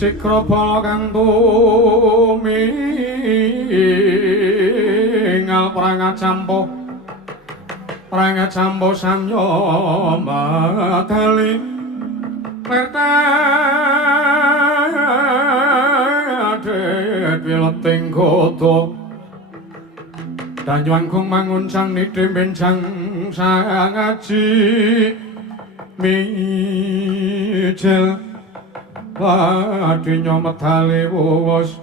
Sikrapa kang tumingal pranga campo samya madali pertade pileting koto danjuangkung manguncang nidhe bencang sangaji mijil Padi nyomet hale wos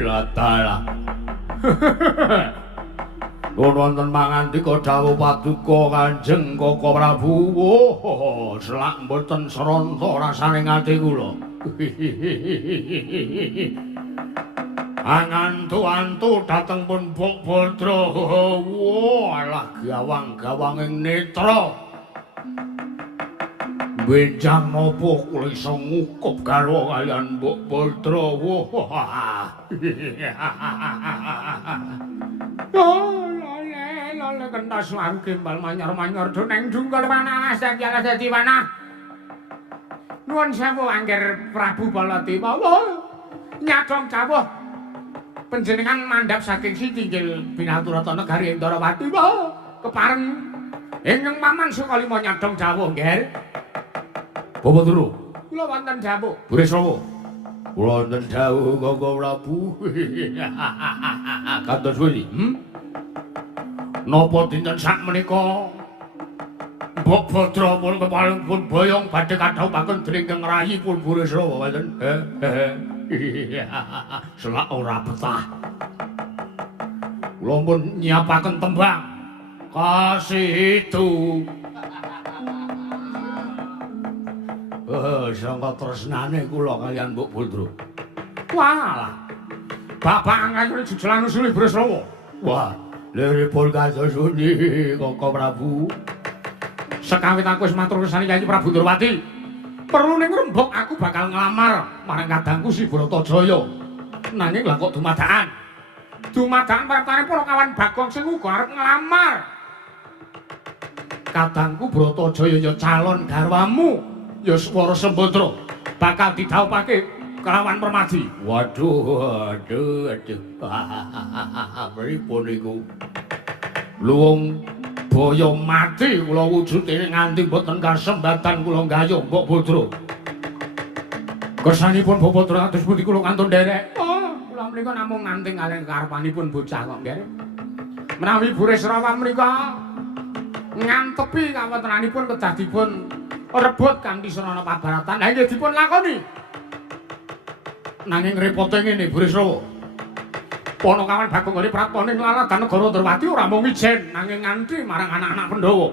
latala wonten mangandika dawuh paduka Kanjeng Koko Prabu selak mboten sranta rasane ati kula angantu-antu dateng pun Bok Badra walah gawang-gawanging netra benjang napa kula iso ngukup garwa kaliyan Bok Badra lale kentas lan kimbal manyor-manyor duneng dungkul panas dadi alas dadi panah nuwun sewu Angger Prabu Baladewa nyadong dawuh panjenengan mandhap saking Sitinggil Binaturata Negari Ndarawati kepareng ingkang paman Sukalima nyadong dawuh Ngger Bapak Turu kula wonten dawuh Burisrawa kula wonten dawuh Koko Prabu kados pundi napa dinten sakmenika Bok Badra pun kepaling pun boyong badhe kadhaupaken dening Kang Rayi pun Burisrawa wonten. Selak ora betah. Kula pun nyiapaken tembang kasih itu. Sangka tresnane kula kaliyan Mbok Badra. Walah. Bapak angkane jujulan usuli Burisrawa. Wah, liripun kados pundi Koko Prabu? Sekawit aku wis matur kesane Yayi Prabu Ndrawati. Perlu ning Rembug aku bakal nglamar marang kadangku si Bratajaya. Nanging lah kok dumadakan. Dumadakan praptane para kawan Bagong sing uga arep nglamar. Kadangku Bratajaya ya calon garwamu, ya Swara Sembadra. Bakal didhawuhake kelawan Permadi. Waduh. Pripun niku? Luwung Boyo mati kula wujude nganti boten kasembatan kula gayuh Mbok Putra. Kersanipun Mbok Putra kados pundi kula kantun nderek. Oh, kula menika namung nganting kalih karepanipun bocah kok nggih. Menawi Burisrawa menika ngantepi kawontenanipun kedah dipun rebut kanthi sarana pabaratan. Lah nggih dipun lakoni. Nanging repote ngene Burisrawa. Ponokawan Bagong Gori Pratone ngaladan negara Ndrawati ora mung ijen nanging nganti marang anak-anak Pandhawa.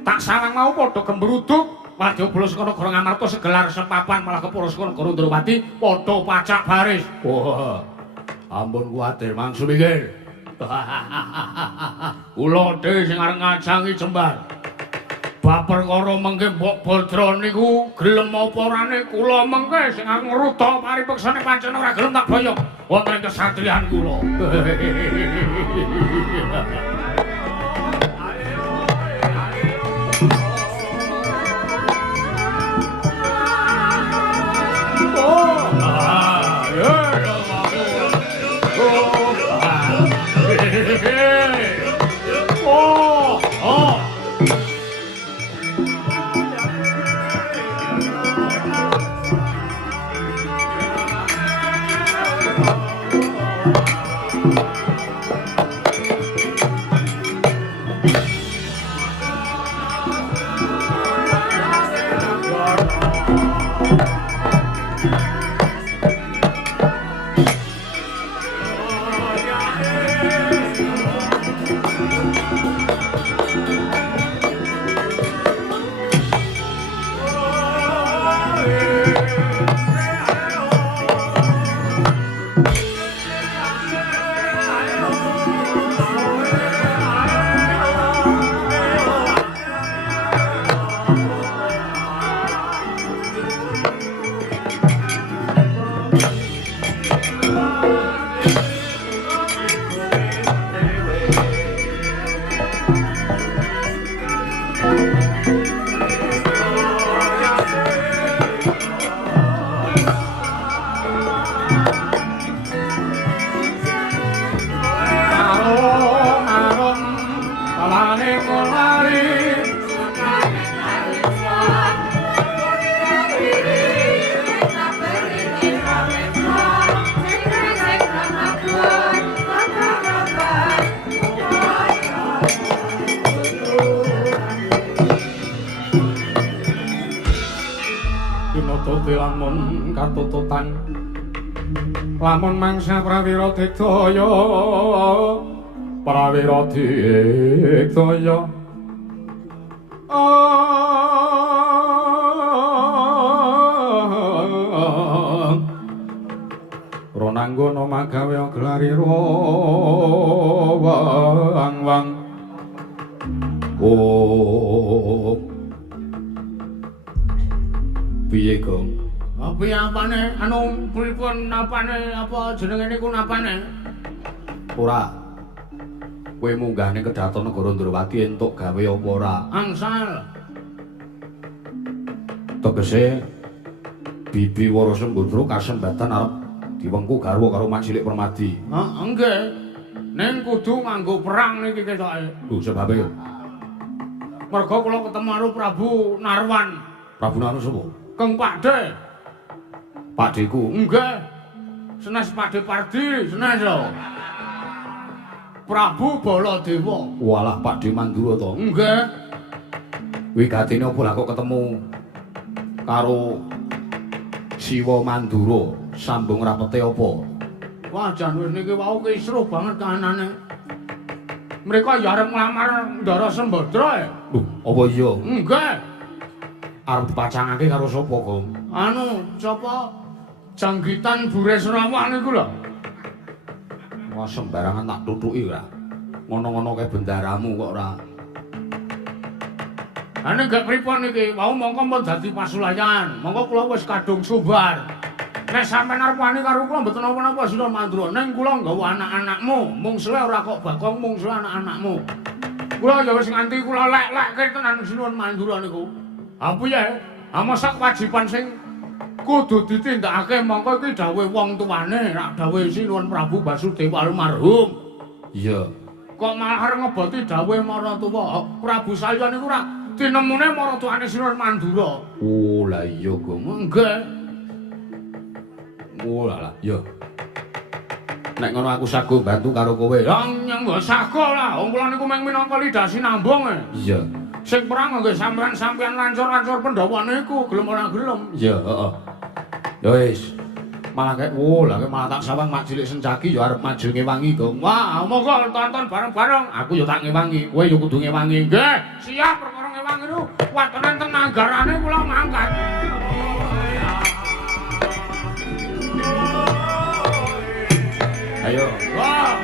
Tak salang mau padha gembruduk Wadyabala saka negara Ngamarta segelar sepapan malah kepara saka negara Ndrawati padha pacak baris. Wah. Ampun kuwatir mangsul mikir. Kula dhewe sing arep ngajangi jembar. Bab perkara mengke Mbok Badra niku gelem apa orane kula mengke sing arep ngruda paripeksane pancen ora gelem tak boyong wonten ing kesatriyan kula. Lamun mangsa prawira digdaya Ronanggana magawe glarira wang-wang oh piye Gong? Piye apane anu pripun napane apa jenenge niku napane? Ora. Kowe munggah ning Kedaton Negara Ndrawati entuk gawe apa ora? Angsal. Tegese Bibi Wara Sembadra kasembatan arep diwengku garwa karo Macilik Permadi. Nggih. Ning kudu nganggo perang niki ketoke. Lho sebabe. Merga kula ketemu karo Prabu Narwan. Prabu Narwan sapa? Keng Pakde. Pakdeku. Nggih. Senes Pakde Pardi, senes lho. Prabu Baladewa. Walah Pakde Mandura to. Nggih. Wigatine apa lah kok ketemu karo Siwa Mandura sambung rapete apa? Wah jan wis niki wau kisruh banget kahanane. Mereka ya arep nglamar Ndara Sembadra. Lho, apa iya? Nggih. Arep dipacangake karo sapa, Gong? Anu, sapa? Janggitan Burisrawa niku lho. Wah sembarangan tak tutuki ora. Ngono-ngono kae bendaramu kok ora. Ane gak pripun iki, wau mongko mun dadi pasulayan. Mongko kula wis kadung subar. Nek sampean arep wani karo kula mboten napa-napa Sira Mandura. Ning kula nggawa anak-anakmu, mungsuhe ora kok Bagong mungsuhe anak-anakmu. Kula ya wis nganti kula lek-lekke tenan Sinuwun Mandura niku. Ha piye? Ha masa kewajiban sing kudu ditindakake mongko iki dawuh wong tuane, rak dawuh Sinuwun Prabu Basudewa almarhum. Iya. kok malah ngeboti dawuhe Maratuwa. Prabu Salya niku ora tinemune maratuwane Sinur Mandura. Oh, lah iya, Gong. Nggih. Oh, lah iya. Nek ngono aku sago bantu karo kowe. Ya nyenggo sago lah. Wong kula niku mung minangka lidah sinambung. Iya. Sing perang nggih sampean lancur-lancur Pandhawa niku, gelem ora gelem. Iya, heeh. Ya wis. Malah kek lah malah tak sawang mak cilik Sencaki ya arep maju ngewangi, Gong. Wah, monggo tonton bareng-bareng. Aku ya tak ngewangi, kowe ya kudu ngewangi. Nggih, siap perkara ngewangi niku. Wonten tenanggarane kula mangkat. Ayo. Wah.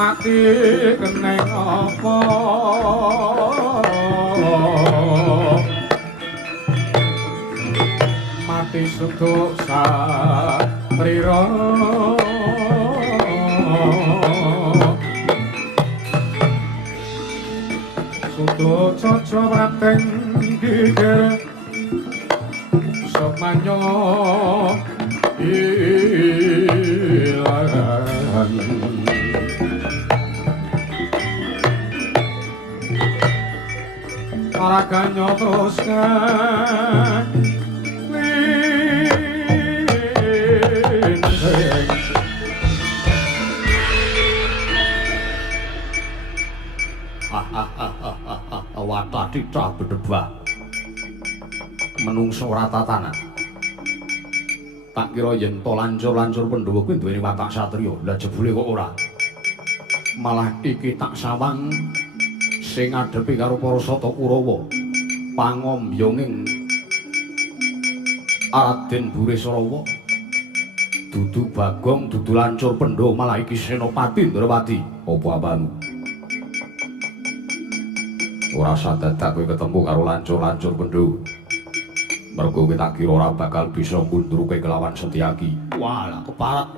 Mati keneng apa mati suduk saprira suduk caca rateng geger semanyo ilang Paraganyo teruskan linteng Wata titah bedebah menungso ora tatanan. Tak kira yen to lancur-lancur Pandhawa kuwi duweni watak satriya, lah jebule kok ora. Malah iki tak sawang sing ngadepi karo para Sata Kurawa pangombyonging Raden Burisrawa dudu Bagong dudu lancur Pandhawa malah iki Senopati Ndrawati apa abang ora sadadak kowe ketemu karo lancur-lancur Pandhawa mergo kowe tak kira ora bakal bisa ngundruke kelawan Setyaki. Walah keparat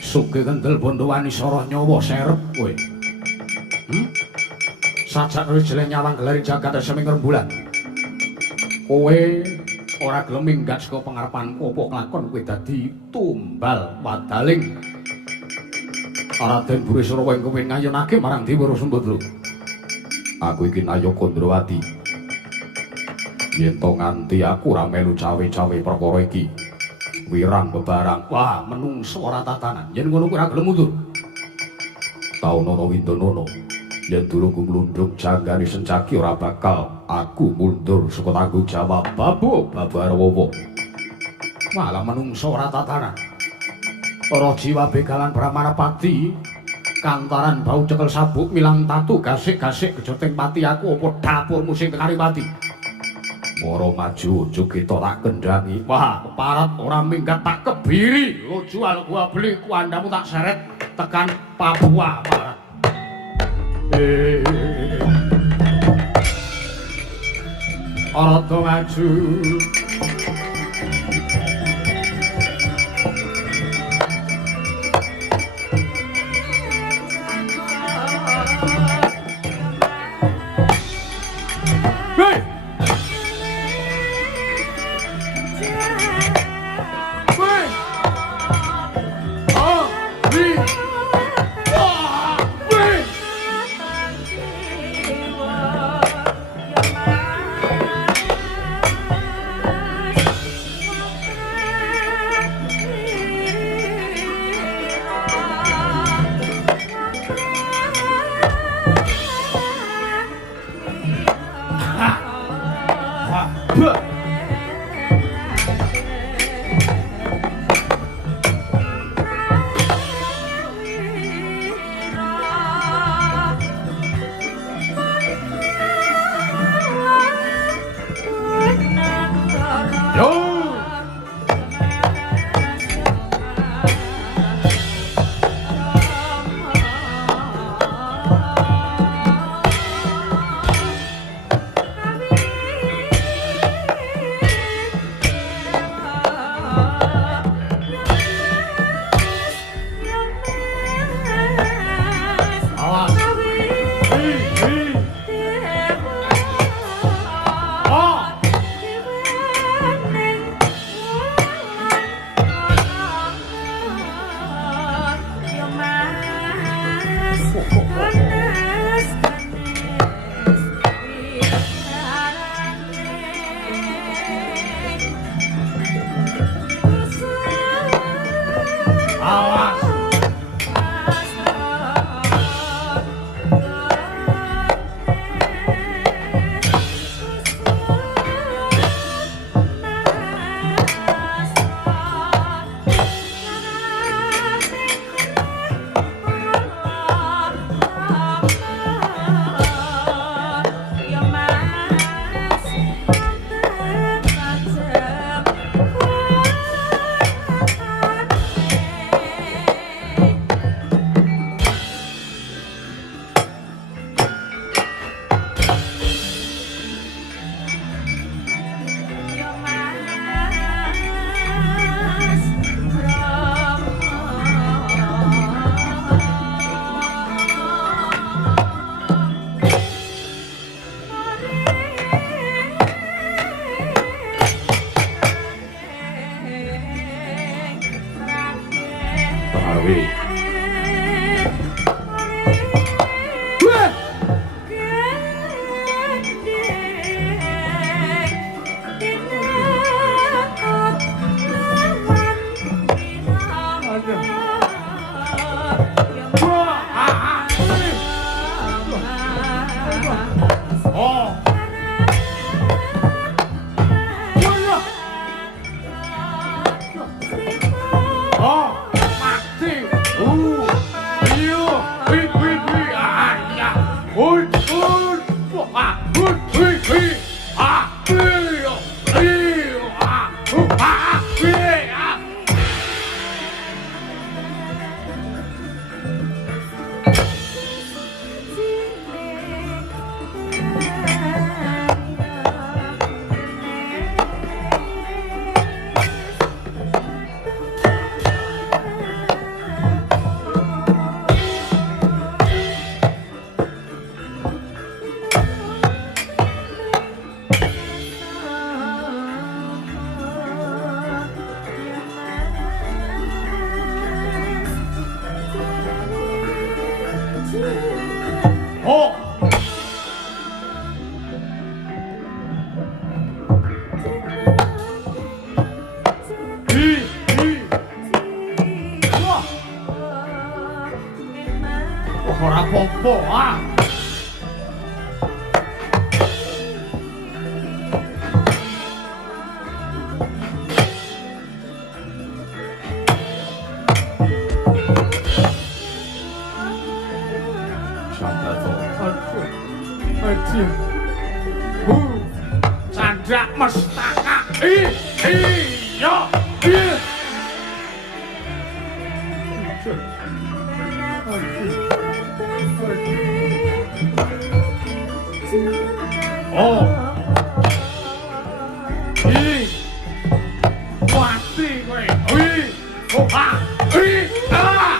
suge kendel Pandhawani soroh nyawa serep kowe. Sajak wis jeleng nyawang gelar jagat seming rembulan. Kowe ora gelem minggat saka pengarepanku apa kelakon kowe dadi tumbal wadaling Raden Burisrawa ing kepengin ngayunake marang Dewa Sembadra. Aku iki Nayaka Ndrawati. Yen to nganti aku ora melu cawe-cawe perkara iki, wirang bebarang, wah menungso ora tatanan. Yen ngono kuwi ora gelem mundur. Taunana Windanana, yen dulungku mlundhuk janggane Sencaki ora bakal aku mundur saka tanggung jawab Babarwawa. Malah menungso ora tatanan. Para jiwa begalan Bramanapati kantaran bau cekel sabuk milang tatu gasik-gasik gejoting pati aku apa dapurmu sing Kariwati. Moro maju ojo kita tak kendangi. Wah, keparat ora minggat tak kebiri. Lo jual gua beli kuandamu tak seret tekan Papua. Parat. Ora maju. Hei! Hei! Oh, di! Wah! Hei! Ora apa-apa, ah. Candrak mestaka. Iya. Oh. Wati kowe. Oh, ah. Ah.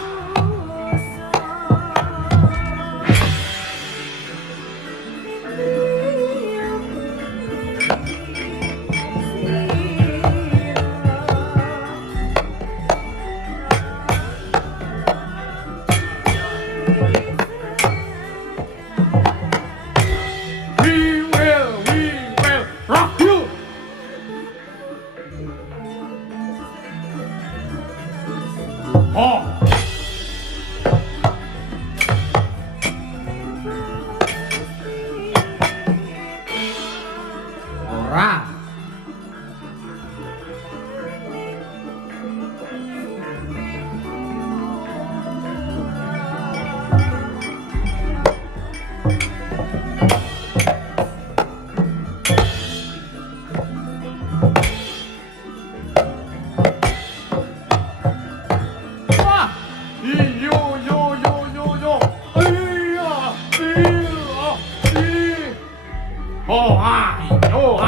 Ayo,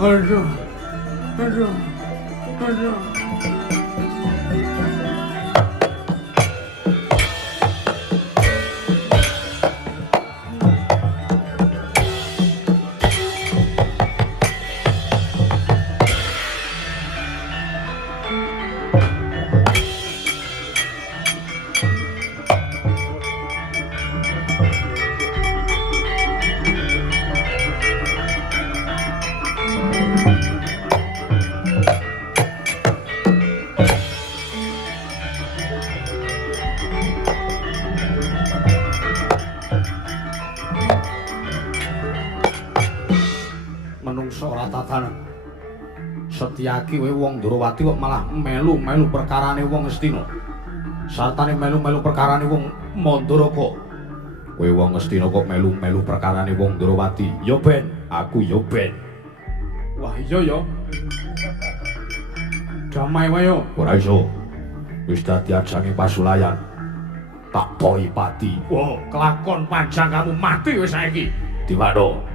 Aduh. Setyaki kowe wong Ndrawati kok malah melu-melu perkarane wong Astina. Sartane melu-melu perkarane wong Mandaraka. Kowe wong Astina kok melu-melu perkarane wong Ndrawati. Ya ben, aku ya ben. Wah iya ya. Damai wae yo. Ora iso. Wis dadi ajane pasulayan. Tak boi pati. Wah, kelakon panjang kamu mati wis saiki. Diwado.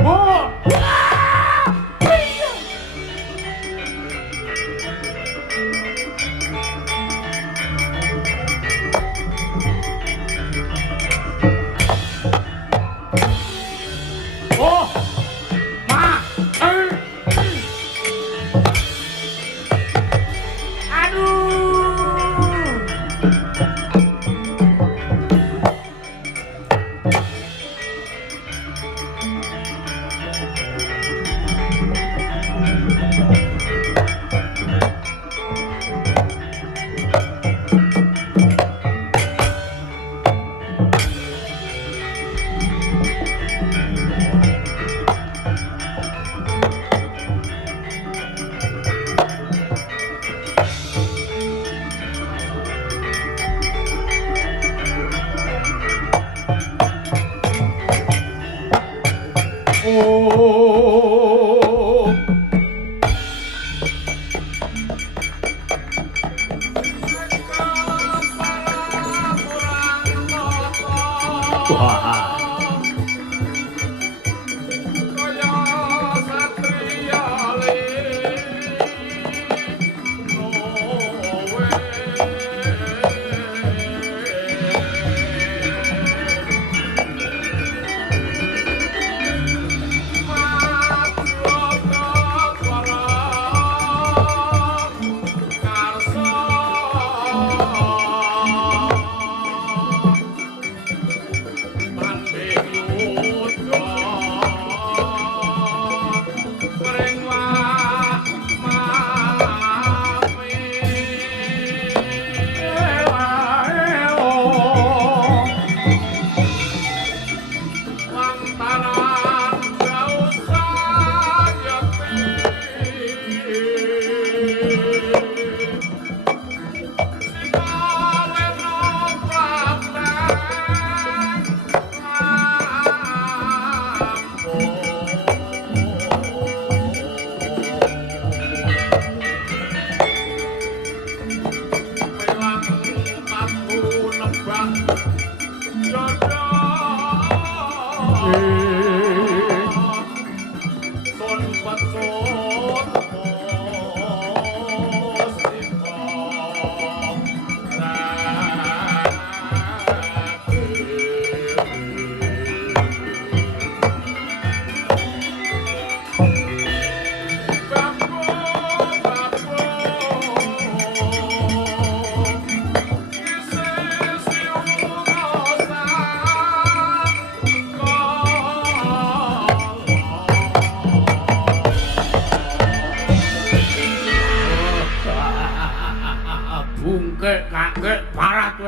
Oh.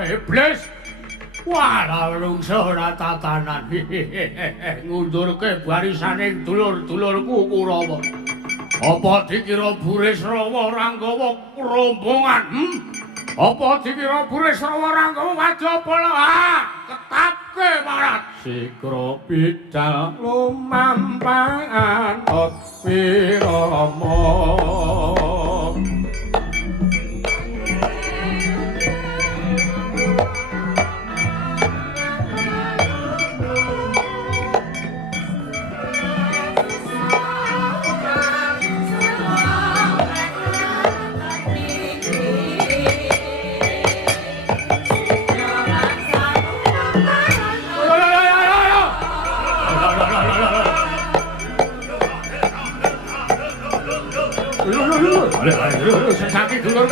Iblis. Wah, lungsa ora tatanan. Ngundurke barisaning dulur-dulurku Kurawa. Apa dikira Burisrawa Ranggawa rombongan? Apa dikira Burisrawa Ranggawa Wadyabala? Ketapke marat. Sikra bidal lumampahan Wirama.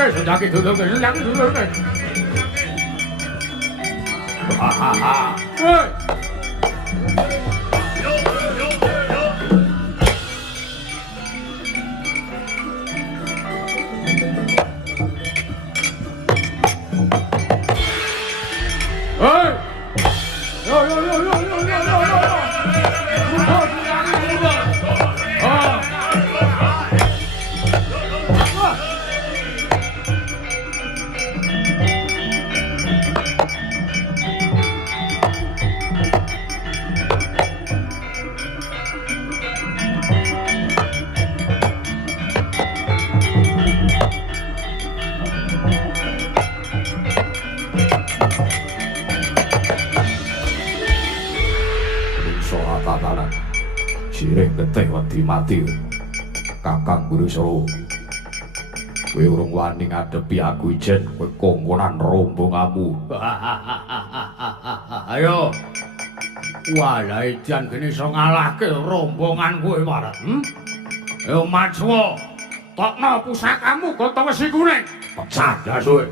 Sejaki dulur guys. Hahaha. Woi. Hei. Yo. Jiring getih wedi mati. Kakang Burisara. Kowe urung wani ngadepi aku ijen, kowe kongkonan rombonganmu. Ayo. Walah edan kene iso ngalahke rombongan kowe marang. Ayo maju. Tokno pusakamu Gotama Wesi Kuning. Pecah dasuke.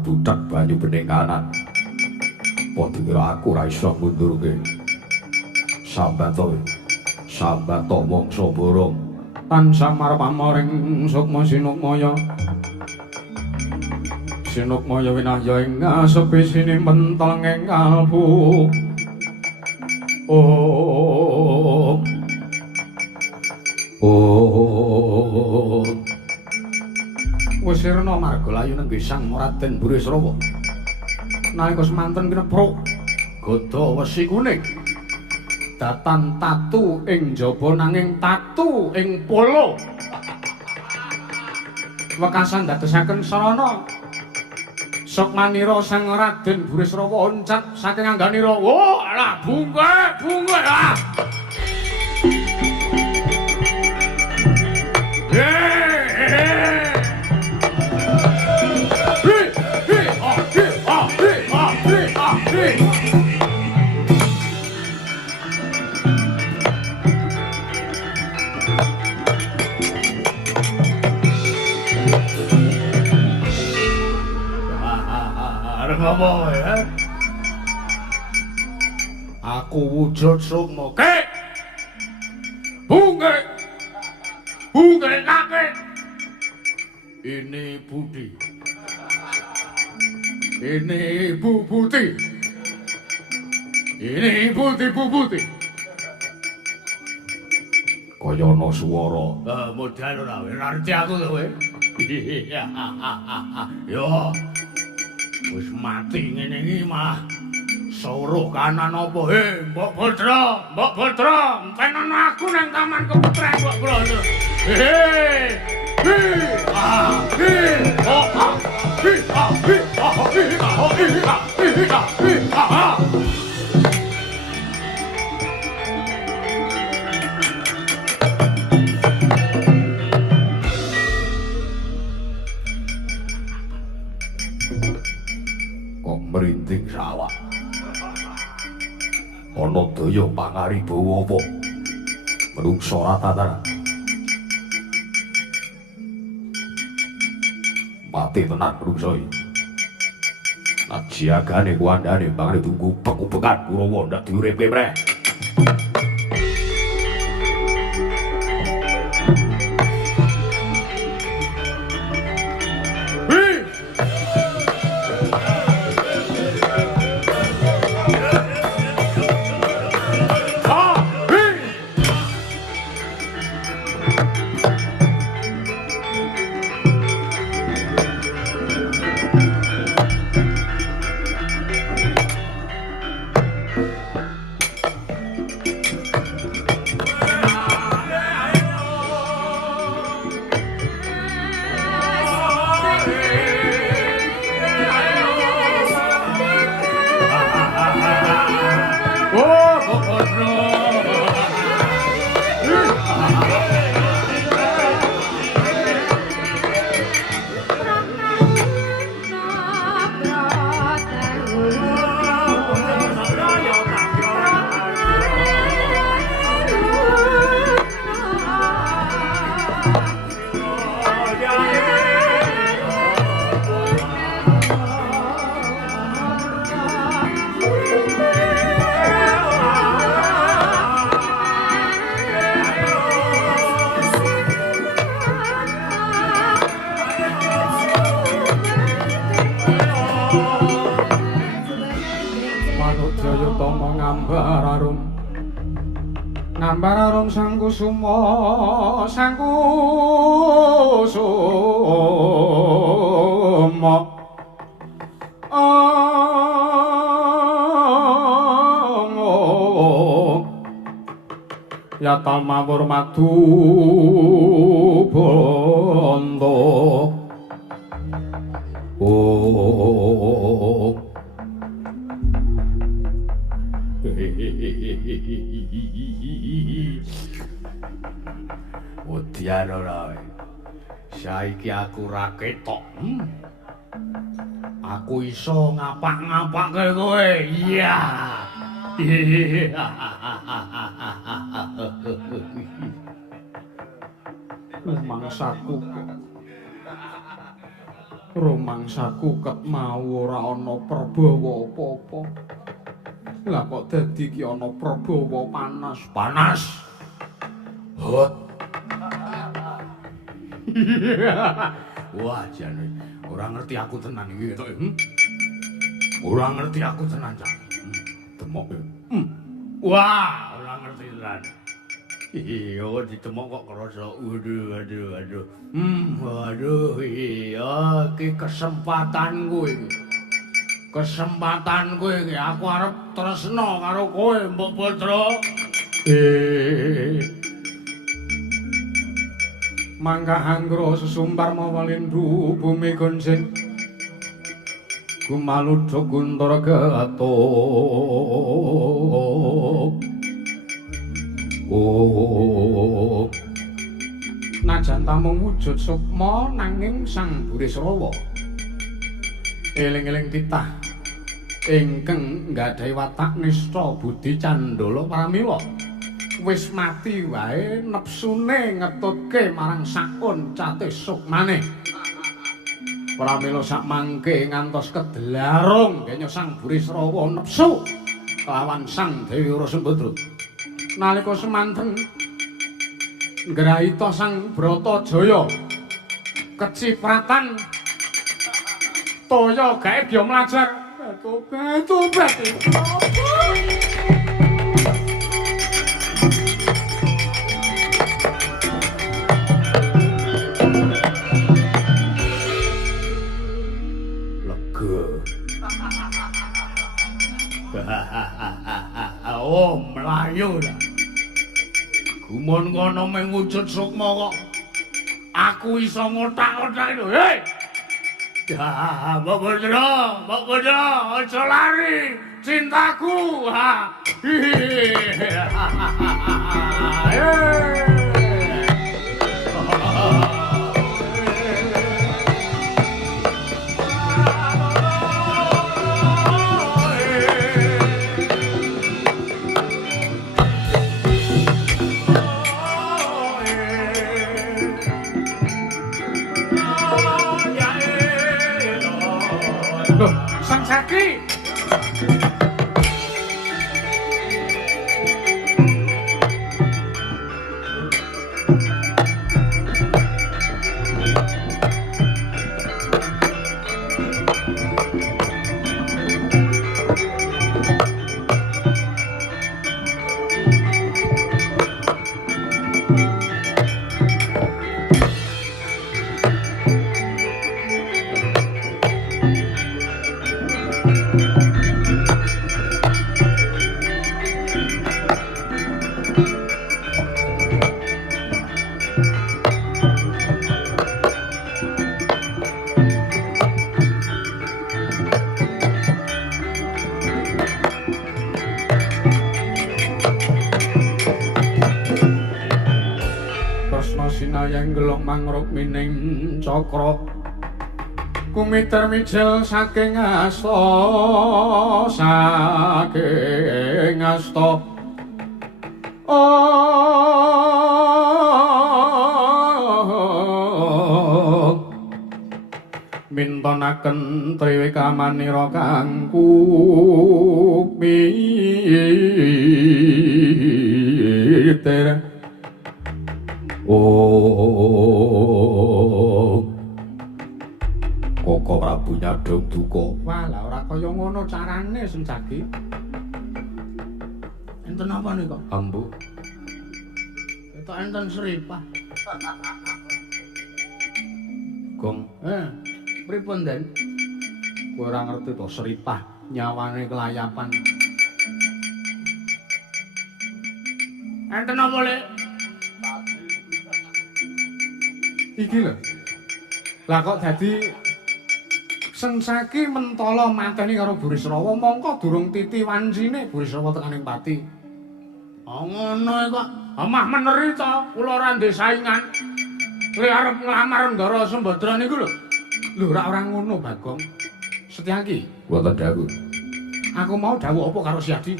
Budak banyu bening kanan. Apa dikira aku ra iso ngundurke. Sambato mangsa borong tansah marpamaring sukma sinukmaya. Sinukmaya winaya ing ngasepi sinimpentol ing kalbu. Sirna Margalayu nenggih Sang Raden Burisrawa. Nalika semanten kinepro Gotama Wesi Kuning datan tatu ing jaba nanging tatu ing polo. Wekasan dadosaken sarana Sukmanira Sang Raden Burisrawa oncat saking angganira. Oh, alah bungke ah. Ngomong ya. Aku wujud sukma kek. Bungke kakek. Ini Budi. Ini Bu Buti. Ini Bu Buti. Kaya ana swara. Modal ora ngerti aku to kowe. Yo. Wis mati ngene iki mah. Suruh kanan apa? Mbok Batra, tenan aku nang taman keputren Mbok Batra. Kok merinding sawah. Ana daya pangaribawa apa? Menungsa rata-rata. Mati tenan menungsa iki. Jiagane kuandane bangane tunggu pekubekan Kurawa ndak diuripke mreh. Ngambar sang kusuma sang kusuma ya tamawur madu bondo Udyan ora. Saiki aku ra ketok. Aku iso ngapak-ngapakke kowe. Iya. Rumangsaku ket mau ora ana prabawa apa-apa. Lah kok dadi ki ana prabawa panas. Hot. Wah, jane ora ngerti aku tenan iki to. Ora ngerti aku tenan, Cak. Demok. Wah, ora ngerti tenan. Iya, ditemok kok krasa aduh. Waduh, iya iki kesempatanku iki. Kesempatanku iki aku arep tresna karo kowe, Mbok Putra. Mangka anggro sesumbar mawalindu bumi gonjing gumaludha guntara gato najan tamung wujud sukma nanging sang Burisrawa eling-eling titah ingkang nggadhahi watak nista budi candala pramila wis mati wae nepsune ngetutke marang sakun catih sukmane pramila sak mangke ngantos kedelarung kenya sang Burisrawa nepsu kelawan sang Dewi Rasembadra nalika semanten ngrahita sang Bratajaya kecipratan toya gaib ya mlajar tobat oh mlayu lah gumun kono mung wujud sukma kok aku iso ngotak-otak lho hei ya Mbok Putra aja lari cintaku ha Sang sayang gelong mangruk mining cakra kumiter mijil saking asta mintonaken triwikamanira kangku miter Koko Prabu nyadong duka. Walah ora kaya ngono carane Sencaki. Enten apa nika? Ambu. Ketok enten seripah. Gong, pripun Den? kowe ora ngerti to seripah nyawane kelayapan. Enten apa Le? Iki lho. Lah kok dadi Sencaki mentala mateni karo Burisrawa mongko durung titi wancine Burisrawa tekaning pati. Oh ngono kok. Amah meneri to, kula ora ndek saingan. Le arep nglamar Ndara Sembadra niku lho. Lho ora ngono, Bagong. Setyaki, Wonten dawuh. aku mau dawuh apa karo Si Adi?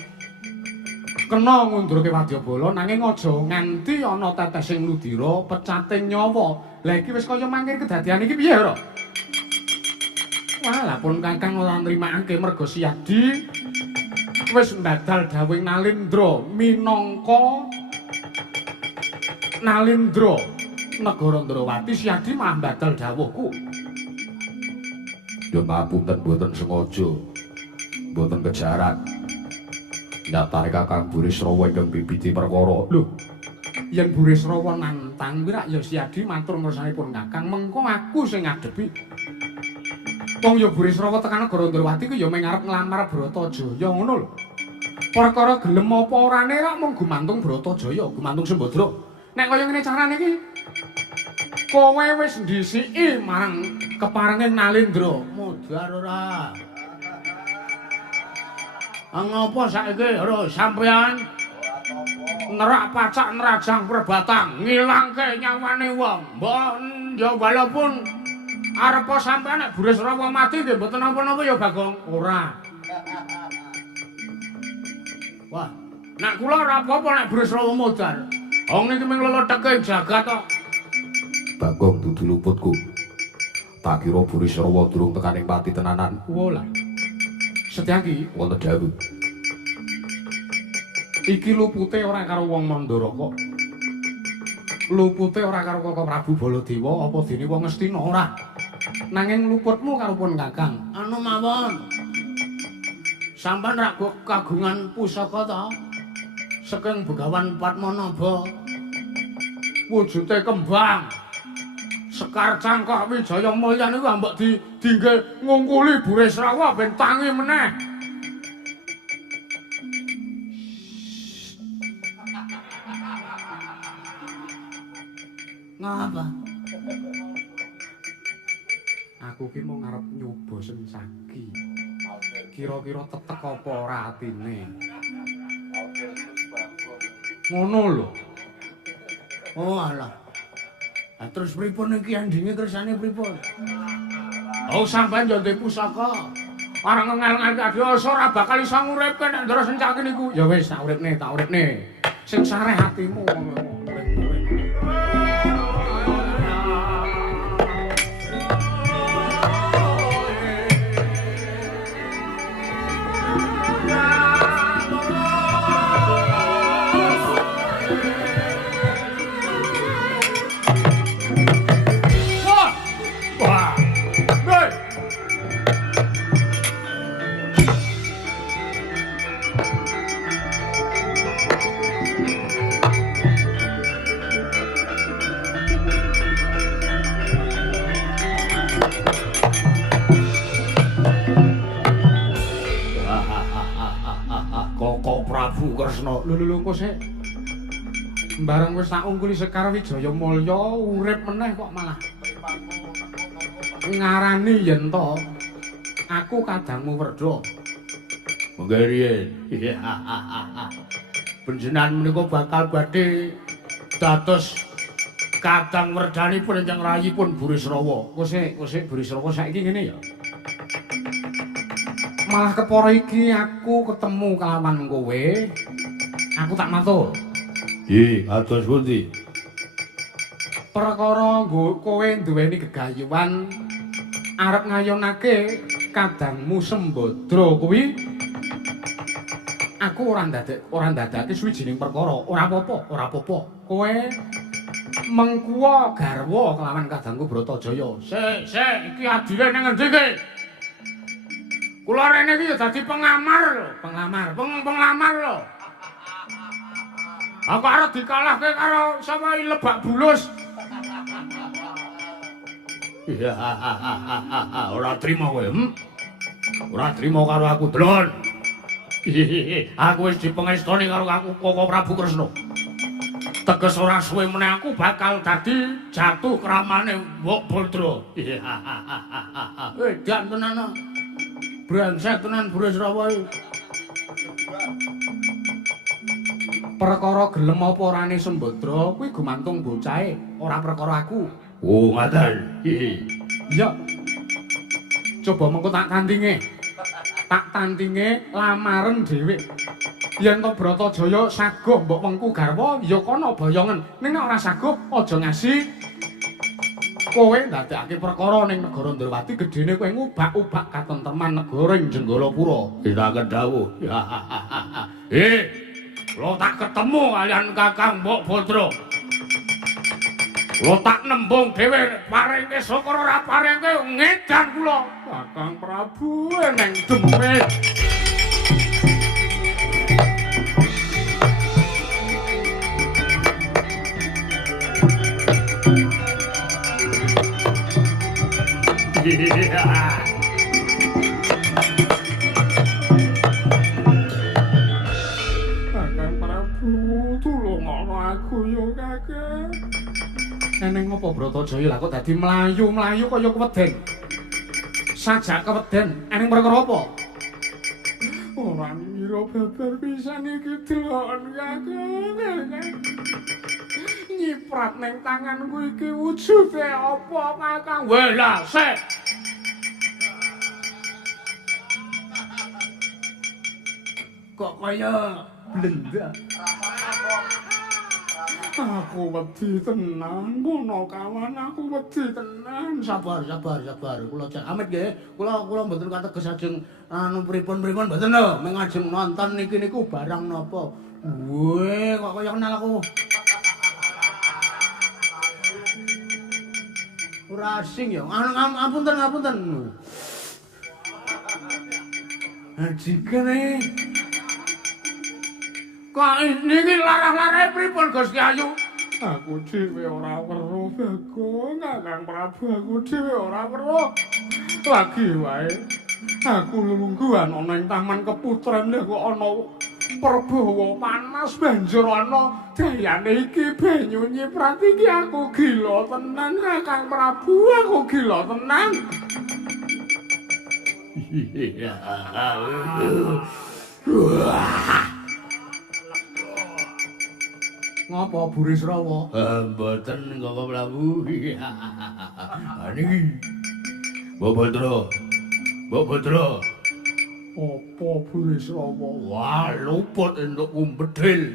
Kena ngundurke wadyabala nanging aja nganti ana tetesing ludira pecating nyawa. Lah iki wis kaya mangkir kedadian iki piye, Ora? Walah pun Kakang ora nrimakake merga Si Adi wis mbadal dawuhing Nalindra minangka Nalindra negara Ndrawati. Si Adi malah mbadal dawuhku. Yo ngapunten mboten sengaja. Mboten kejaran. Nyatane Kakang Burisrawa ingkang bibiti perkara. Lho, yen Burisrawa nantang kuwi rak ya Si Adi matur ngersanipun Kakang, mengko aku sing ngadepi. Wong ya Burisrawa tekan negara Ndrawati ku ya mung arep nglamar Bratajaya ngono lho. Perkara gelem apa orane rak mung gumantung Bratajaya, gumantung Sembadra. Nek kaya ngene carane iki kowe wis ndhisiki marang keparenging Nalindra. Mudhar ora. Ngapa saiki ora sampean nerak pacak nerajang perbatang ngilangke nyawane wong. Mbok ya walaupun arepa sampean nek Burisrawa mati nggih mboten napa-napa ya Bagong. Ora. Wah, nek kula ora apa-apa nek Burisrawa mudhar. Wong niki mung leletheke jagat kok. Bagong dudu luputku. Tak kira Burisrawa durung tekaning pati tenanan. Wola. Setyaki, Wonten dawuh. iki lupute ora karo wong Mandara kok. Lupute ora karo Koko Prabu Baladewa apa dene wong Ngastina ora. Nanging luputmu karo pun Kakang. Anu mawon. Sampeyan rak kagungan pusaka ta? Saking Begawan Padmanaba. Wujude kembang. Sekar Cangkok Wijaya Mulya niku ambek dingge ngungkuli Burisrawa ben tangi meneh. Ngapa? Aku ki mau ngarep nyoba Sencaki. Kira-kira tetek apa ora atine. Ngono lho. Oh alah. Lah terus pripun iki andinge kersane pripun? Oh sampean yo ndek pusaka. Areng ngel-ngel kadhasa ora bakal iso nguripke nek Ndara Sencaki niku. Ya wis tak uripne. Sing sareh atimu ngono. Kresna. Lho kok sik. Bareng wis tak ungkuli Sekar Wijaya Mulya urip meneh kok malah ngarani yen to aku kadangmu Werda. Mengkariyen. Panjenengan menika bakal badhe dados Kadang werdanipun ingkang rayipun Burisrawa. Kosek Burisrawa saiki ngene ya. Malah kepara iki aku ketemu kelawan kowe. Aku tak matur. Nggih, kados pundi? Perkara kowe duweni gegayuhan arep ngayunake kadangmu Sembadra kuwi. Aku ora ndadekake suwijining perkara. Ora apa-apa. Kowe mengkuwa garwa kelawan kadangku Bratajaya. Sik, iki adile nang endi iki? Kula rene iki dadi pengamar lho, penglamar lho. Aku arep dikalahke karo sapa Lebak Bulus. Ya, ora trima kowe, Ora trima karo aku, Dlon. Aku wis dipengestoni karo aku Koko Prabu Kresna. Teges ora suwe meneh aku bakal dadi jatuh kramane Mbok Baldra. Edan tenan. Brengsek tenan Burisrawa iki. Perkara gelem apa orane Sembadra kuwi gumantung bocahe, ora perkara aku. Oh, ngaten. Iya. Coba mengko tak tandinge lamaren dhewe. Yen to Bratajaya saguh mbok wengku garwa ya kono boyongen. Ning nek ora saguh aja ngasi. Kowe ndadekake perkara ning negara Ndrawati gedene kowe ngubak-ubak katentreman negara ing Jenggalapura. Kita kedawuh. Lo tak ketemu kalian Kakang Mbok Baldra. Lo tak nembung dhewe paringke syukur ora paringke ngedan kula. Kakang Prabu neng demit. Kakang Prabu tulungono aku yo Kakang. Eneng apa Bratajaya lah kok dadi mlayu-mlayu kaya keweden. Sajak keweden, eneng perkara apa? Ora ngira babar pisan iki delon Kakang. Nyiprat ning tanganku iki wujude apa Kakang? Welah, sik. Kok kaya blenda. Aku wedi tenan, ngono kawan, aku wedi tenan. Sabar. Kula cek amit nggih. Kula mboten kateges ajeng anu pripun-pripun mboten lho. Meng ajeng nonton niki niku barang napa. Weh, kok kaya kenal aku. Ora asing ya. Ngapunten. Ajikane. Kok niki larah-larahe pripun Gusti Ayu? Aku dhewe ora weruh Bagong, Kakang Prabu, aku dhewe ora weruh. Lagi wae aku lungguhan ana ing taman keputren lho kok ana perbawa panas banjur ana dayane iki banyu nyiprat iki aku gila tenan Kakang Prabu, aku gila tenan. Ngapa Burisrawa? Mboten Koko Prabu. Niki. Mbok Baldra. Apa Burisrawa? Wah, luput entuk umbedhil.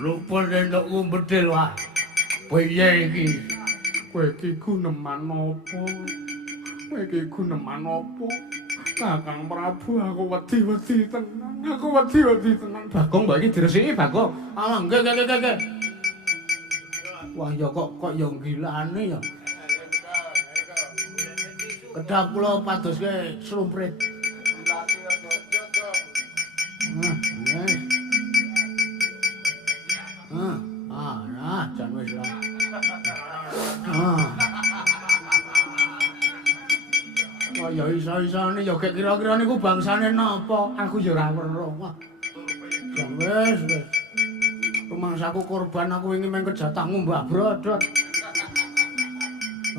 Luput entuk umbedhil wah. Piye iki? Kowe iki guneman apa? Kakang Prabu, aku wedi tenan. Bagong mbok iki diresiki, Bagong. Alah, nggih. Wah, ya kok ya gilane ya. Kedap kula padoske slumprit. Jan wis lah. Ya iso-isone ya gek kira-kira niku bangsane napa? Aku ya ora weruh. Wah. Ya wis. Rumangsaku korban aku wingi meng kejatahmu Mbah Brodot.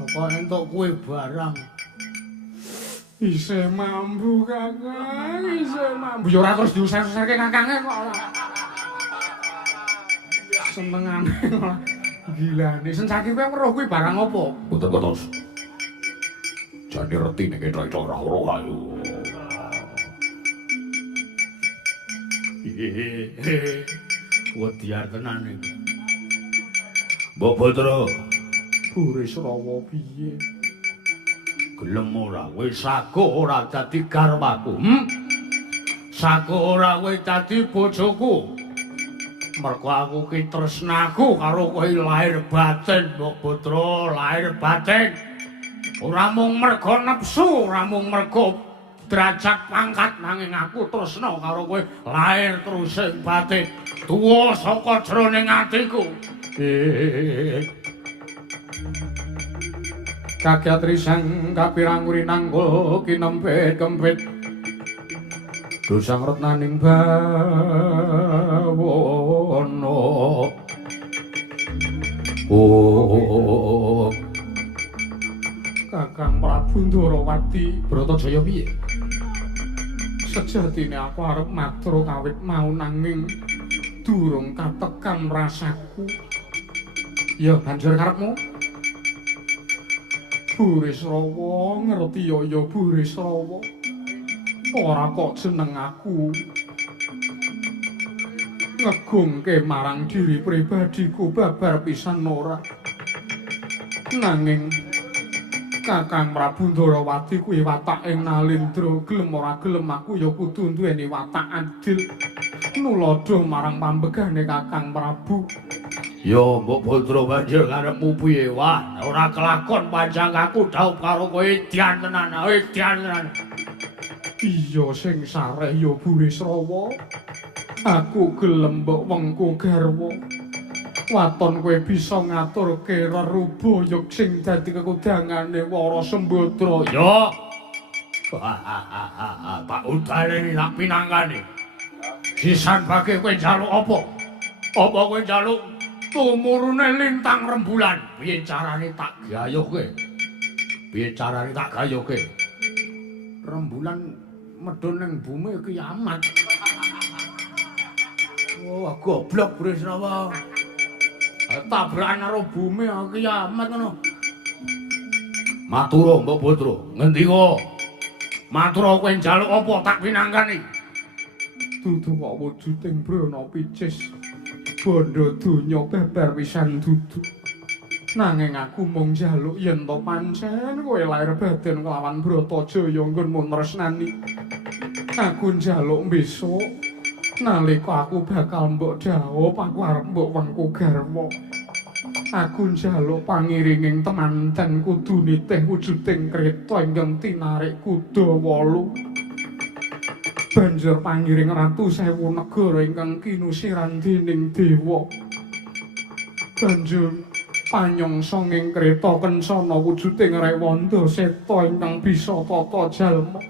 Apa entuk kuwe barang? Isih mambu Kakang, isih mambu. Ya ora terus diusir-usirke Kakange kok. senengane malah gilane. Sencaki kowe weruh kuwi barang apa? Mboten kotos. Jane reti nek ketok ora weruh ayo. Wediar tenan iki. Mbok Batra, Buris Rawa piye? Gelem ora wis sago ora dadi garwaku. Sago ora kowe dadi bojoku. Mergo aku ki tresnaku karo kowe lahir batin, Mbok Batra, lahir batin. Ora mung mergo nepsu, ora mung mergo derajat pangkat nanging aku tresna karo kowe lahir terus ing batin. Tuwa saka jroning atiku. Kakyatri sang kapirang rinanggul kinempit-kempit dosang retnaning bawana. Oh, Kakang Prabu Ndarawati, Bratajaya piye? sejatine aku arep matur kawit mau nanging durung katekan rasaku. Ya banjur karepmu? Burisrawa ngerti ya Burisrawa. Ora kok jeneng aku ngegungke marang diri pribadiku babar pisan ora. Nanging Kakang Prabu Ndarawati kuwi watake Nalendra, gelem ora gelem aku ya kudu duweni watak adil. Nulodo marang pambegane Kakang Prabu. Yo Mbok Batra banjur karepmu piye? Wah, ora kelakon panjang aku dhaup karo kowe dian tenan, dian tenan. Iya sing sareh ya Burisrawa. Aku gelem mbok wengku garwa. Waton kowe bisa ngaturke rerubaya sing dadi kekudangane Wara Sembadra. Yo. Tak udaleni tak pinanggane. Sisan bage kowe njaluk apa? Apa kowe njaluk tumurune lintang rembulan? Piye carane tak gayuhke? Piye carane tak gayuhke? Rembulan medhun ning bumi kiamat. Oh, goblok Burisrawa. Tabrakan karo bumi kiamat ngono. Matura Mbok Batra, ngendika. Matura kowe njaluk apa tak pinanggani? Dudu kok wujuding brana picis. Bondo donya babar pisan dudu. Nanging aku mung njaluk yen to pancen kowe lair batin kelawan Bratajaya nggonmu tresnani. Aku njaluk besok nalika aku bakal mbok dhawuh aku arep mbok wengku garwa. Aku njaluk pangiringing temanten kudu nitih wujuding kreta ingkang tinarik kuda 8. Banjur pangiring Ratu Sewu Negara ingkang kinusiran dening dewa. Banjur panyongso ing kreta kencana wujuding Rewanda Seta ingkang bisa tata jalma.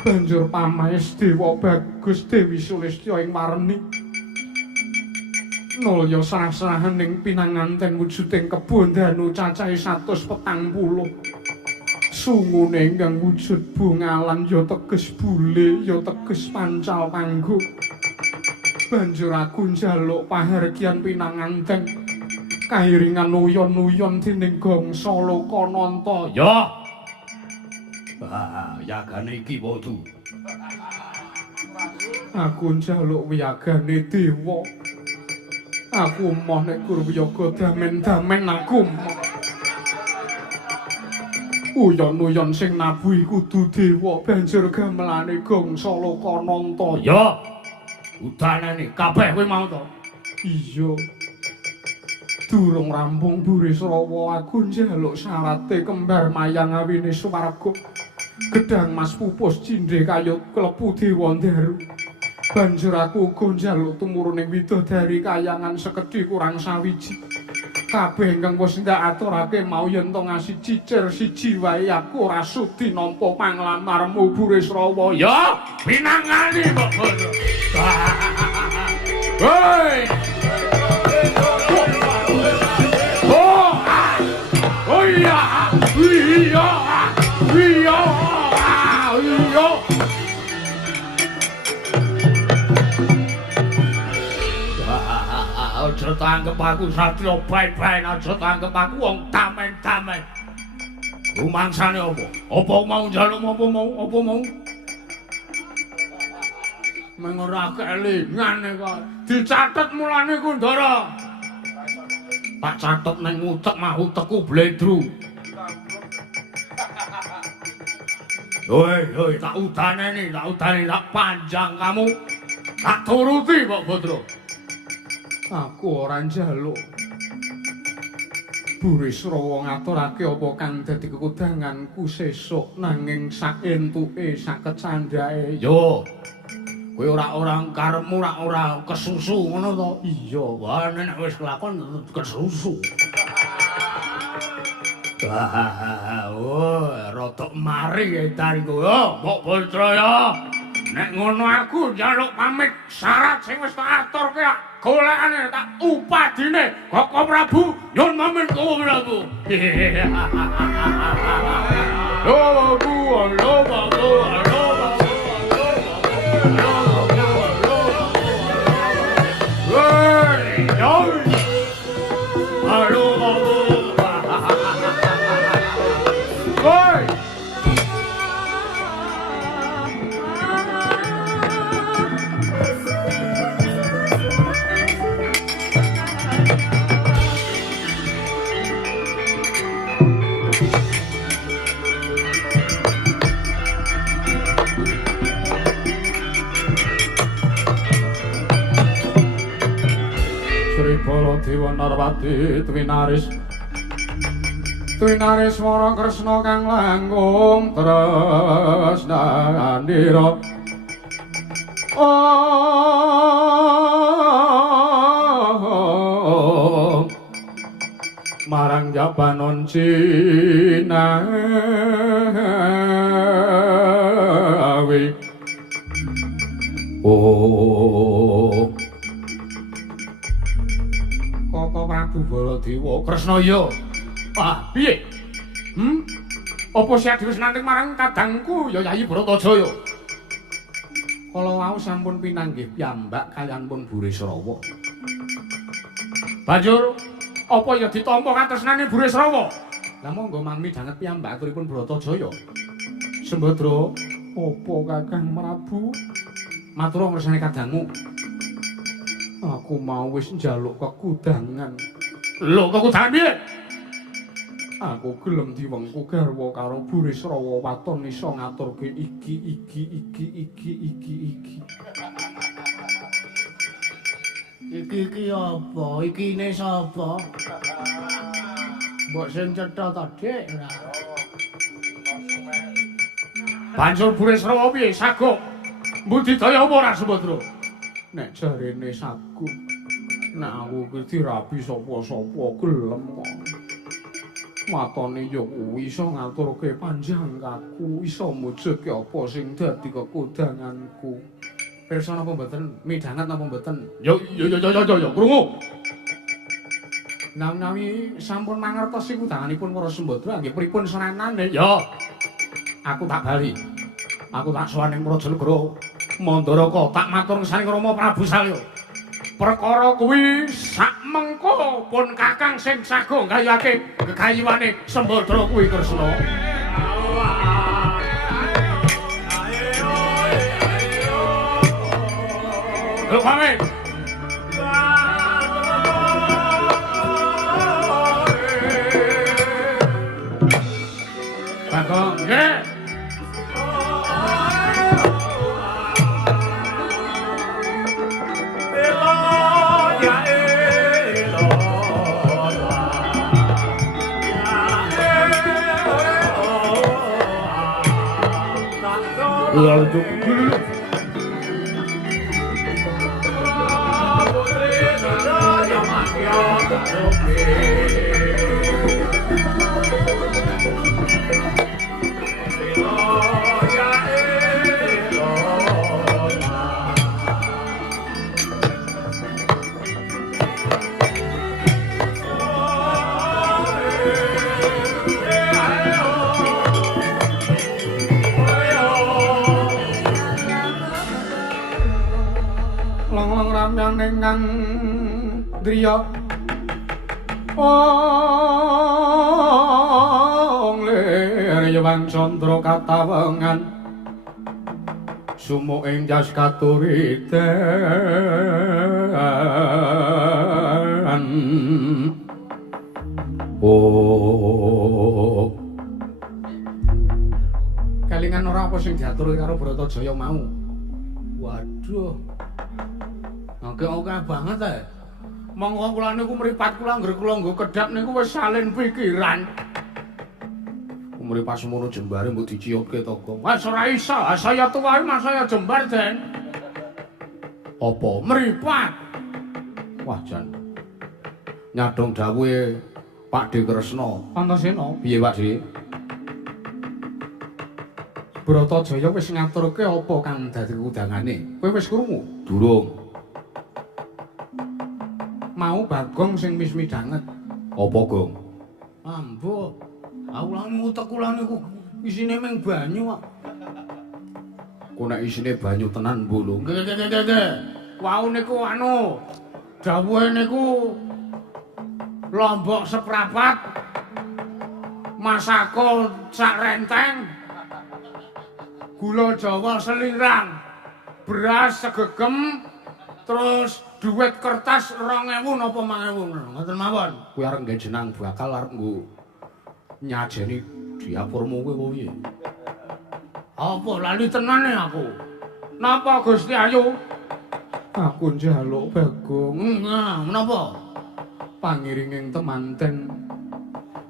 Banjur pamaes Dewa Bagus Dewi Sulistya ing warni. Nulya sarah-sarahan ing pinanganten wujuding kebon danu cacahe 140. Sungune ingkang wujud bungalan ya teges bule ya teges pancal panggo. Banjur aku njaluk pahargyan pinanganten kairingan uyon-uyon dening gangsa Lokananta. Ya. Yagane iki wadu. Aku njaluk wiyagane dewa. Aku moh nek Gurwiyaga damen-damen aku moh. Uyon-uyon sing nabuhi kudu dewa banjur gamelane gangsa Lokananta. Ya. Udanane kabeh kowe mau to? Iya. Durung rampung Burisrawa aku njaluk syarate kembar mayang awine swarga. Gedang Mas Pupus cindhe kaya klepu Dewa Ndaru. Banjur aku uga njaluk tumuruning widodari kayangan sekedhi kurang sawiji. Kabeh ingkang wis ndak aturake mau yen to ngasih cicir siji wae aku ora sudi nampa panglamarmu Burisrawa. Ya, pinangani Mbok Batra. Hei! Oh iya, iya, iya, iya. Aja tanggep aku satya bae-bae, aja tanggep aku wong tamen-tamen. Rumangsane apa? Apa mau njaluk apa mau? Apa mau? Meng ora kelingan kok. Dicatet mulane Kundara. Tak catet nang utek mah utekku bledru. Hoi, tak udane, tak panjang kamu. Tak turuti kok, Badra. Aku ora njaluk. Burisrawa ngaturake apa kang dadi kekudanganku sesuk nanging sak entuke sak kecandhake. Yo. Kowe ora karepmu ora kesusu ngono to? Iya, wae nek wis kelakon kesusu. Oh, rada mari edan ku. Mbok Putra ya. Nek ngono aku njaluk pamit syarat sing wis tak aturke golekane tak upadine Koko Prabu nyun pamit Koko Prabu. Dewa Narwati Twinaris Wara Kresna kang langkung tresnanira marang Jabanon Cinawi Koko Prabu Baladewa Kresna ya. Ah, piye? Apa siya diwesnaning marang kadangku ya Yayi Bratajaya? Kala wau sampun pinanggih piyambak kaliyan pun Burisrawa. Banjur apa ya ditampa katresnane Burisrawa? Lah monggo mami danget piyambak aturipun Bratajaya. Sembadra, apa Kakang Prabu? Matur ngersane kadangmu. Aku mau wis njaluk kekudangan. Lho, kekudangan piye? Aku gelem diwengku garwa karo Burisrawa waton iso ngaturke iki. Iki apa? Ikine sapa? Mbok sing cetha ta, Dik? Banjur Burisrawa piye? Sagok mbudidaya apa ora Sembadra? Nek jarene sagu, nek aku iki dirabi sapa-sapa gelem kok. Matane ya kuwi iso ngaturke panjangkaku, iso mujudke apa sing dadi kekudanganku. Pirsa napa mboten? Midhanget napa mboten? Ya krungu. Nami sampun mangertosi kudanganipun para Sembadra nggih pripun senenane? Ya. Aku tak bali. Aku tak sowan ing Prajanegra. Mandaraka tak matur ngersani Rama Prabu Salya. Perkara kuwi sak mengko pun Kakang sing sago gayake gegayuhane Sembadra kuwi Kresna. Lho pamit. Kakang, nggih. Lalu Driya lir Yewang Candra katawengan sumuk ing jas katuritan oh kelingan ora apa sing diatur karo Bratajaya mau waduh oke banget ta monggo kula niku mripat kula angger kula nggo kedhap niku wis salin pikiran mripat semono jembare mbok diciyutke to kok wis ora iso saya tuwa mas saya jembar Den apa mripat wah jan nyadong dawuhe Pak De Kresna Antasena piye Pak De Bratajaya wis ngaturke apa kang dadi kudangane kowe wis krungu durung mau Bagong sing mis-midanget apa Gong ambo awulanmu tekulan niku isine mung banyu kok kok nek isine banyu tenan mbolo nggih wau niku anu dawuhe niku lombok seprapat masako sak renteng gula Jawa selirang beras segegem terus duit kertas 2000 napa 5000 ngoten mawon kuwi arep nggae jeneng bakal arep nggo nyajeni diapurmu kowe piye apa lali tenane aku napa Gusti Ayu aku njaluk Bagong menapa pangiringing temanten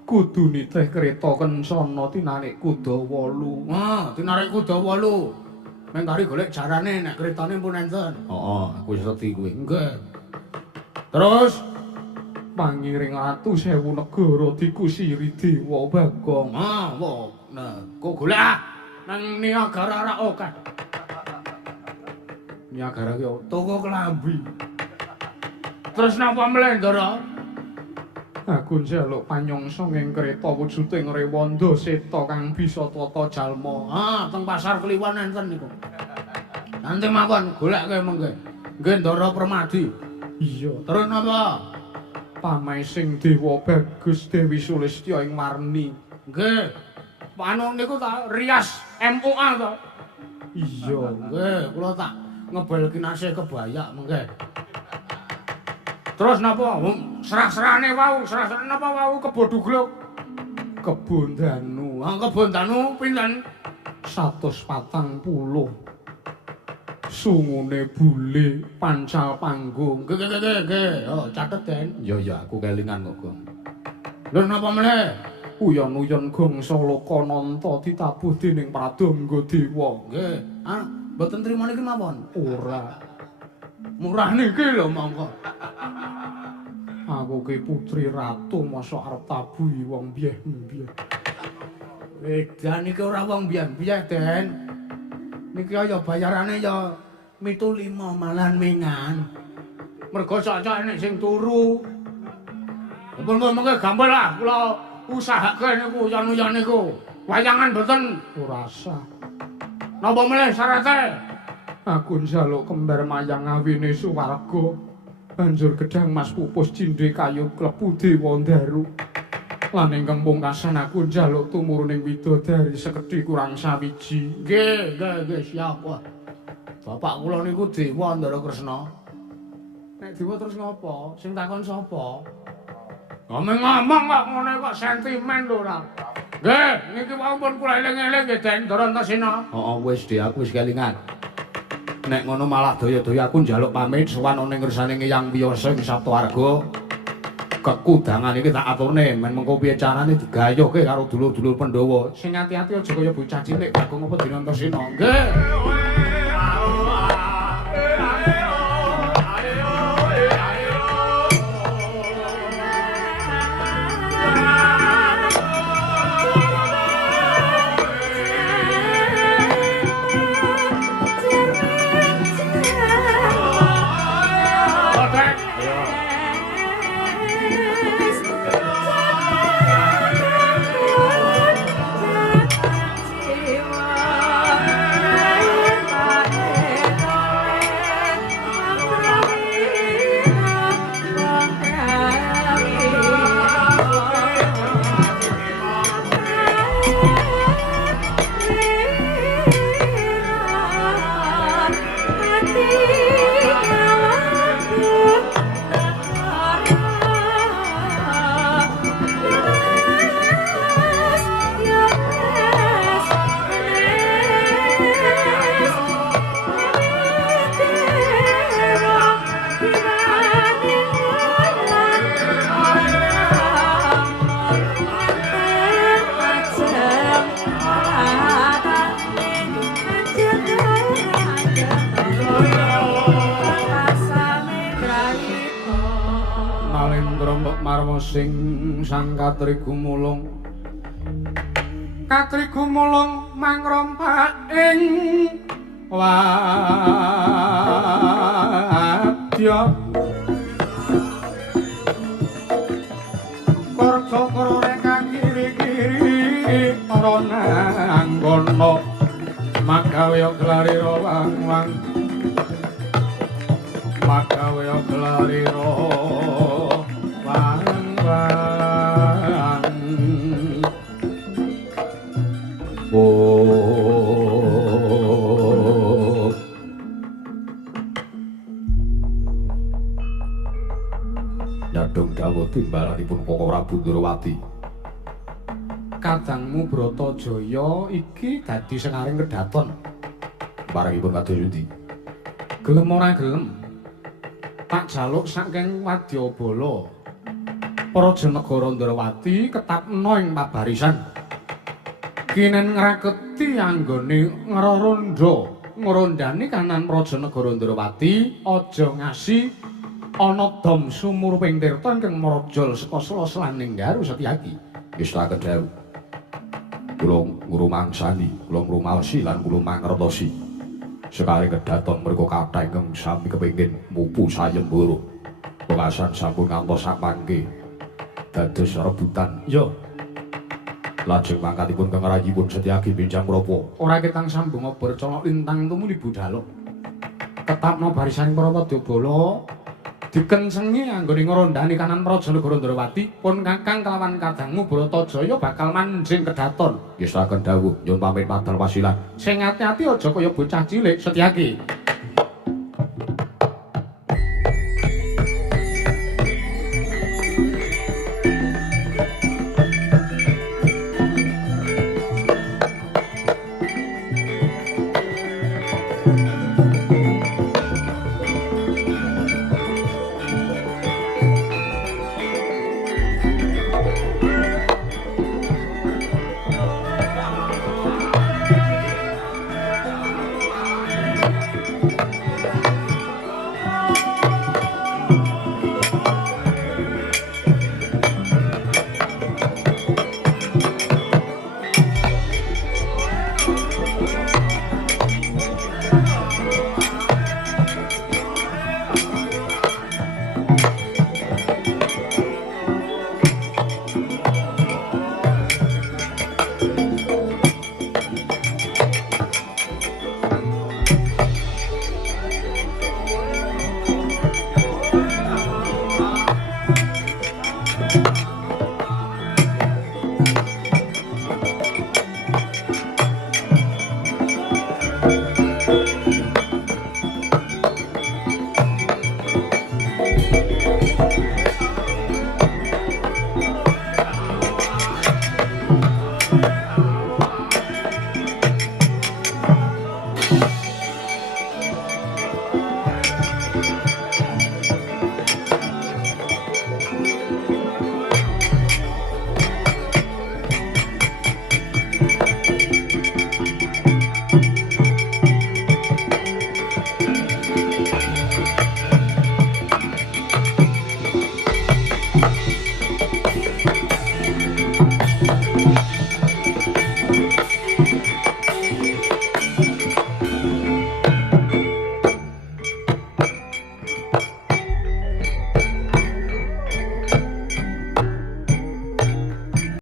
kudu nitih kereta kencana tinarik kuda 8 tinarik kuda 8 meng kari golek jarane nek kretane pun enten heeh aku wis ngerti kuwi nggih terus pangiring ratu 1000 negara dikusiri dewa Bagong nah kok golek nang Niagara ra akeh Niagara ki toko klambi terus napa mleh Ndara aku njaluk panyongso ing kreta wujuding rewanda seta kang bisa tata jalma teng pasar Kliwon enten niku nanti mawon goleke mengke nggih Ndara Permadi iya terus napa pamaising dewa bagus Dewi Sulistya ing warni nggih anu niku ta rias MUA to iya nggih kula tak ngebel kinasih kebayak mengke terus napa serah-serane wau serah-serane napa wau kebodugluk kebon danu kebon danu pinten 140 sungune bule pancal panggung nggih oh catet Den ya aku kelingan kok Gong lho napa meneh uyon-uyon gangsa Lokananta ditabuh dening Pradangga Dewa nggih mboten trima niki mawon ora murah niki lho monggo aku ki putri ratu mosok arep tabuhi wong biyen-biyen edan iki ora wong biyen-biyen Den niki ya bayarane ya 75 malan mengan mergo cocok nek sing turu pun mengke gampil lah kula usahake niku uyon-uyon niku wayangan mboten ora usah napa meneh syarate aku njaluk kembar mayang awine suwarga banjur gedhang mas pupus cindhe kayu klebu dewa ndaru lan ingkang pungkasan aku njaluk tumuruning widodari sekedhi kurang sawiji nggih siap bapak kula niku dewa Ndara Kresna nek dewa terus ngopo sing takon sapa ngomong kok ngene kok sentimen lho ora nggih niki wau pun kula eling-eling nggih Den Ndara Antasena wis Dik aku wis kelingan nek ngono malah daya-daya aku njaluk pamit sowan ning ngersane Hyang Wiyasa ing Saptawarga kekudangan iki tak aturne men mengko piye carane digayuhke karo dulur-dulur Pandhawa sing ati-ati aja kaya bocah cilik Bagong apa dina Antasena nggih marma sing sang katri gumulung mangrompak ing wadya korco reka kiri-kiri ana anggono magawe glarira wang-wang magawe glarira wang-wang Nyadong dawuh timbalanipun Koko Prabu Ndrawati. Kadangmu Bratajaya iki dadi sengaring kedaton. Parangipun kados pundi? Gelem ora gelem. Tak jaluk saking Wadyabala. Praja Negara Ndrawati ketapna ing pabarisan. Kinen ngraketi anggone ngrondani kanan Praja Negara Ndrawati aja ngasi ana dom sumuruping tirta ingkang marajal saka Selaslaning Garu Setyaki. Istaka dawuh. Kula ngrumangsani, kula ngrumalsi lan kula mangertosi. Sekali kedaton mriku kathah ingkang sami kepengin mupu sayembara. Wekasan sampun ngantos sapangke dados rebutan. Ya, Lajeng mangkatipun Kang Rayipun Setyaki benjang menapa? ora ketang sambung bercolok lintang tumuli budhalo. Ketapna barisan para Wadyabala dikencengi anggone ngrondani kanan Praja Negara Ndrawati pun Kakang kelawan kadangmu Bratajaya bakal manjing kedaton. Nggih saken dawuh nyuwun pamit padal wasilan. Sing ati-ati aja kaya bocah cilik Setyaki.